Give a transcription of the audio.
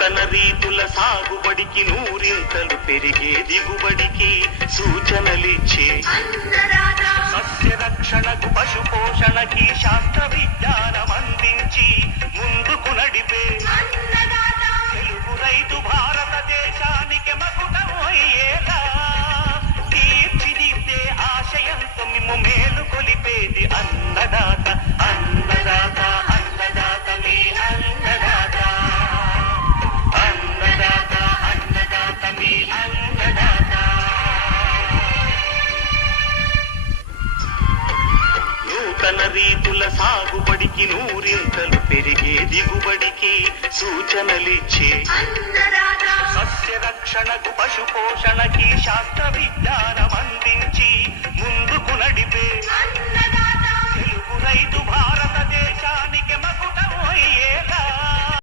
నూతన రీతుల సాగుబడికి నూరింతలు పెరిగే దిగుబడికి సూచనలిచ్చే సస్య రక్షణకు పశు పోషణకి శాస్త్ర విజ్ఞానం అందించి ముందుకు నడిపే తెలుగు రైతు భారతదేశానికి మకుటం అయ్యేలా తీర్చిదిద్దే ఆశయంతో మేము మేలు కొలిపేది అన్నదాత అన్నదాత అన్నదాత మీ అన్నదాత అన్నదాత అన్నదాత మీ అన్నదాత. నూతన రీతుల సాగుబడికి నూరింతలు పెరిగే దిగుబడికి సూచనలిచ్చే సస్య రక్షణకు పశు పోషణకి శాస్త్ర విజ్ఞానం అందించి ముందుకు నడిపే తెలుగు రైతు భారతదేశానికి మకుటం అయ్యేలా